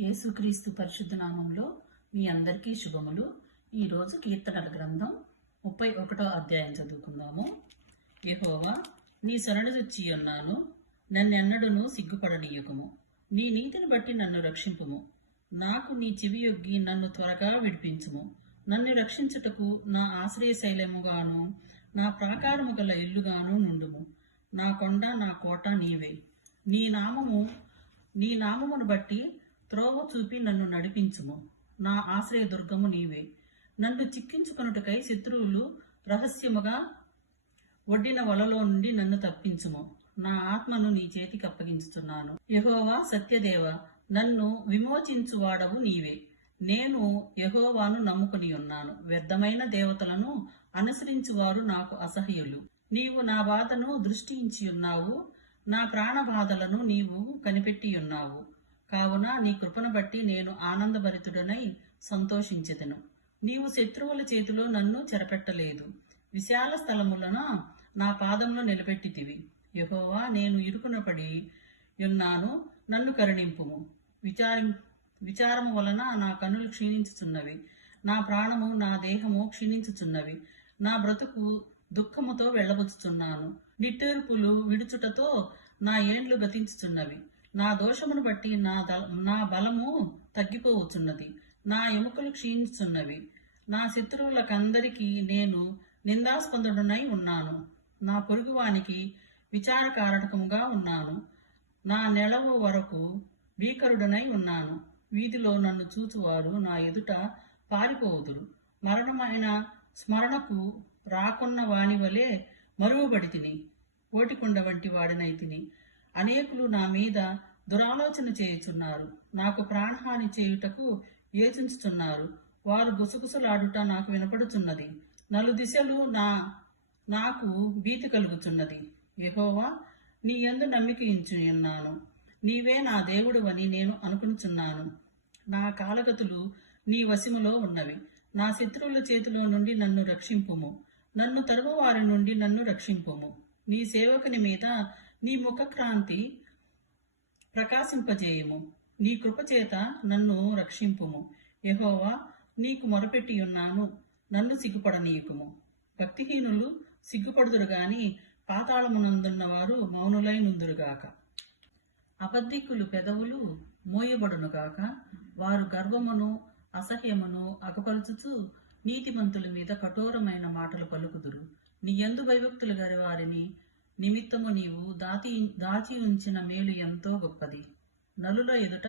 యేసుక్రీస్తు పరిశుద్ధ నామంలో మీ అందరికీ శుభములు. ఈరోజు కీర్తనల గ్రంథం 31వ అధ్యాయం చదువుకుందాము. యెహోవా, నీ శరణుజొచ్చి ఉన్నాను, నన్నెన్నడును సిగ్గుపడనీయకుము. నీ నీతిని బట్టి నన్ను రక్షింపుము. నాకు నీ చెవియొగ్గి నన్ను త్వరగా విడిపించుము. నన్ను రక్షించుటకు నా ఆశ్రయశైలముగాను నా ప్రాకారము గల ఇల్లుగాను నుండుము. నా కొండ నా కోట నీవే. నీ నామమును బట్టి త్రోవ చూపి నన్ను నడిపించుము. నా ఆశ్రయదుర్గము నీవే. నన్ను చిక్కించుకొనుటకై శత్రువులు రహస్యముగా ఒడ్డిన వలలో నుండి నన్ను తప్పించుము. నా ఆత్మను నీ చేతికి అప్పగించుచున్నాను. యెహోవా సత్యదేవ, నన్ను విమోచించువాడవు నీవే. నేను యెహోవాను నమ్ముకుని ఉన్నాను. వ్యర్థమైన దేవతలను అనుసరించువారు నాకు అసహ్యులు. నీవు నా బాధను దృష్టించి ఉన్నావు. నా ప్రాణ బాధలను నీవు కనిపెట్టియున్నావు. కావున నీ కృపను బట్టి నేను ఆనందభరితుడనై సంతోషించెదను. నీవు శత్రువుల చేతిలో నన్ను చెరపెట్టలేదు. విశాల స్థలములను నా పాదంలో నిలబెట్టితివి. యెహోవా, నేను ఇరుకున పడి ఉన్నాను, నన్ను కరుణింపుము. విచారము వలన నా కన్నులు క్షీణించుచున్నవి. నా ప్రాణము నా దేహము క్షీణించుచున్నవి. నా బ్రతుకు దుఃఖముతో వెళ్ళబుచ్చుచున్నాను. నిట్టూర్పులు విడుచుటతో నా ఏండ్లు గతించుచున్నవి. నా దోషమును బట్టి నా బలము తగ్గిపోవచ్చున్నది. నా ఎముకలు క్షీణించుచున్నవి. నా శత్రువులకందరికీ నేను నిందాస్పందుడనై ఉన్నాను. నా పొరుగువానికి విచారకారణకముగా ఉన్నాను. నా నెలవు వరకు భీకరుడనై ఉన్నాను. వీధిలో నన్ను చూచువారు నా ఎదుట పారిపోవుదురు. మరణమైన స్మరణకు రాకున్న వాని వలె మరుగుబడి తిని, ఓటికుండ వంటి వాడినైతిని. అనేకులు నా మీద దురాలోచన చేయుచున్నారు. నాకు ప్రాణహాని చేయుటకు యోచించుచున్నారు. వారు గుసగుసలాడుట నాకు వినపడుచున్నది. నలుదిశలు నాకు భీతి కలుగుచున్నది. యెహోవా, నీ యందు నమ్మిక ఉంచుచున్నాను. నీవే నా దేవుడవని నేను అనుకునుచున్నాను. నా కాలగతులు నీ వశములో ఉన్నవి. నా శత్రువుల చేతిలో నుండి నన్ను రక్షింపుము. నన్ను తరుము వారి నుండి నన్ను రక్షింపుము. నీ సేవకుని మీద నీ ముఖక్రాంతి ప్రకాశింపజేయము. నీ కృపచేత నన్ను రక్షింపుము. యెహోవా, నీకు మొరపెట్టి ఉన్నాను, నన్ను సిగ్గుపడనీయకుము. భక్తిహీనులు సిగ్గుపడుదురు గాని పాతాళమునందున్న వారు మౌనులై నుందురుగాక. అబద్ధికులు పెదవులు మోయబడునుగాక. వారు గర్వమును అసహ్యమును అగపరుచుచు నీతిమంతుల మీద కఠోరమైన మాటలు పలుకుదురు. నీ యందు భయభక్తులు గల వారిని నిమిత్తము నీవు దాచి ఉంచిన మేలు ఎంతో గొప్పది. నలుల ఎదుట